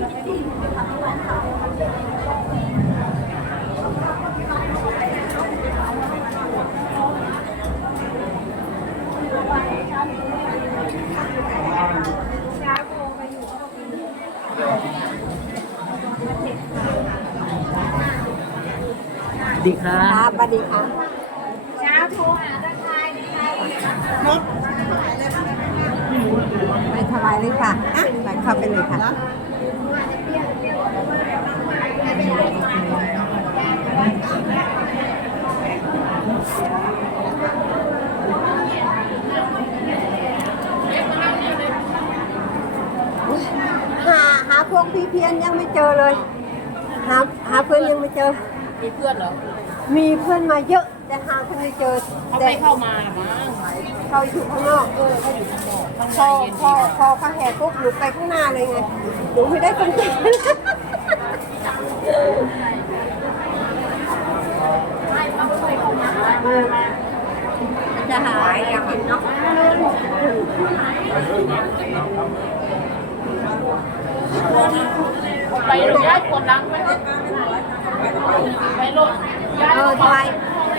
ดีครัครับบสวัสดีค่ะเช้าโทรหาตาชายดีไหมไปถวายเลยค่ะอะไปเข้าไปเลยค่ะ หาหา พวกพี่เพียนยังไม่เจอเลย หาหาเพื่อนยังไม่เจอ มีเพื่อนเหรอมีเพื่อนมาเยอะ แต่หาเพื่อนไม่เจอเขาแต่ไม่เข้ามามั้งเขาอยู่ข้างนอกเออเขาอยู่ข้างนอกข้างพในอเย็นพอพอเขาแห่ปุ๊บหนูไปข้างหน้าเลยไงหนูไม่ได้ตรงนี้ไม่เขาไม่เคยเข้ามาจะหายอย่างเนาะ ไปโรงย้ายคนล้างไปไปโรงย้ายเออทำไม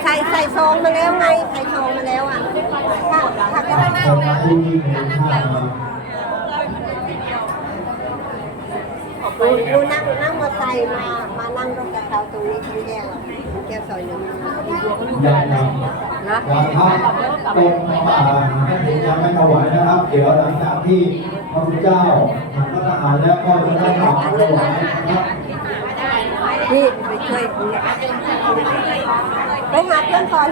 ใส่ใส่ซองมาแล้วไง ใส่ซองมาแล้วอะถ้าถ้าก็ได้นั่งแล้วหนูนั่งนั่งมอเตอร์ไซค์มา มานั่งรถกระเช้าตรงนี้ทั้งแก้วอะแก้วซอยหนึ่งยังนนะำวางทัพตรงป่าให้ยังไม่ถวายนะครับ เดี๋ยวหลังจากที่ พระพุทธเจ้าหันพระทหารแล้วก็จะได้ถวายถวายนะครับนี่ไปช่วยไปหาเพื่อนก่อน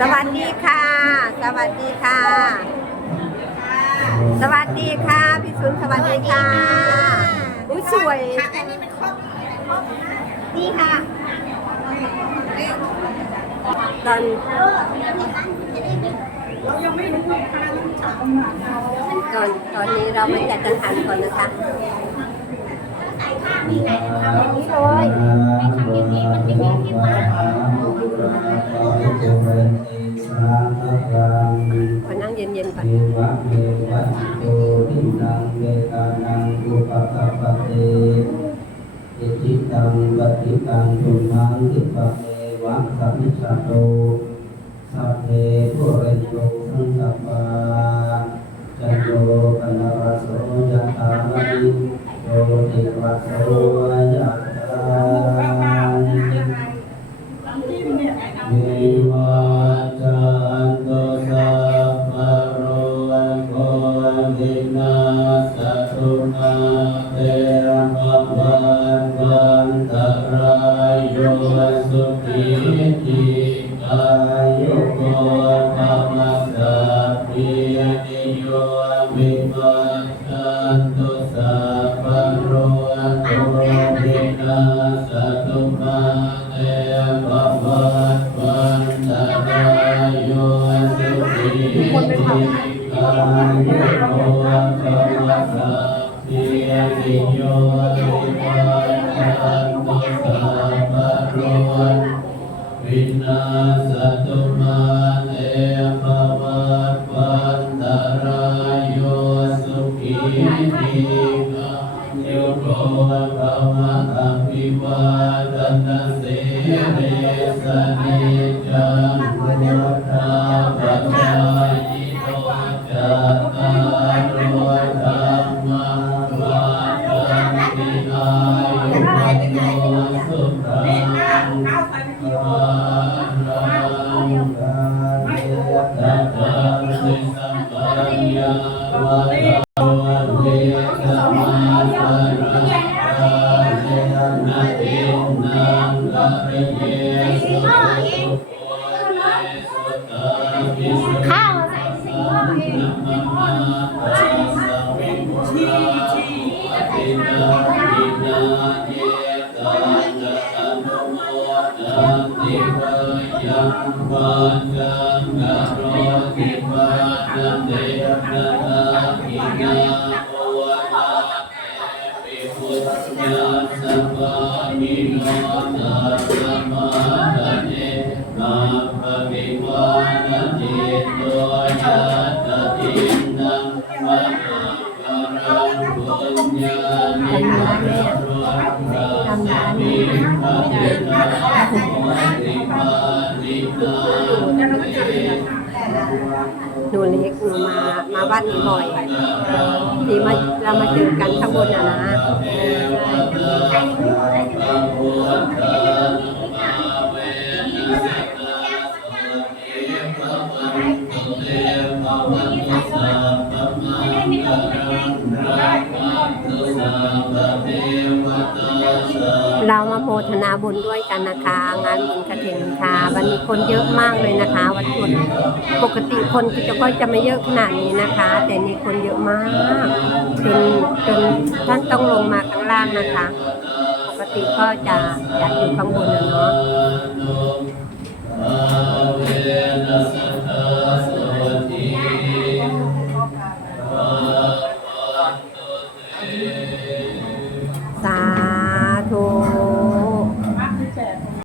สวัสดีค่ะ สวัสดีค่ะ สวัสดีค่ะ พี่สุนสวัสดีค่ะ อุ้ยสวย อันนี้เป็นครบนี่ค่ะ ตอนตอนตอนนี้เรามาจัดกังหันก่อนนะคะนี่เลยไม่ทำอย่างนี้มันไม่มีที่มาขอนั่งเย็นๆก่อนเอวะเมวะโตทินังเมตานังอุปกัปปะเตอิจิ ตังปฏิตังตุมังทิปะเมวะสัพพิสัตโตสัพเพปุเรนโยสังกัปปะจันโยปนรสโสยะถามณิโยติวัสโสยะถาเมวะจันโตสัพพะโรโควินาสตุมาเตภวันวั พพินิโยวิปัสสันตุสัพพะโรโควินาสตุมาเตภวันวันตรายโยสุขีติกายุโกภวสัพพินิโยวิปัสสัน โกภวะอภิวาทนาสิริสนิจังพุทธ ข้าวใส่สีห้อเองวันจังกโรติปานันเดชะนาคินาโอวะตาเตปิพุทธยาสัพพานิโนตัสสะ หนูเล็กหนูมามาวัดนี้บ่อยที่มาเรามาเจอกันข้างบนนะนะเเรามาโมทนาบุญด้วยกันนะคะ งานบุญกระถินค่ะ วันนี้คนเยอะมากเลยนะคะ วันพุนปกติคนจะก็จะไม่เยอะขนาดนี้นะคะ แต่นี่คนเยอะมากจนจนท่านต้องลงมาข้างล่างนะคะ ปกติก็จะจะอยู่ข้างบนนะเนาะ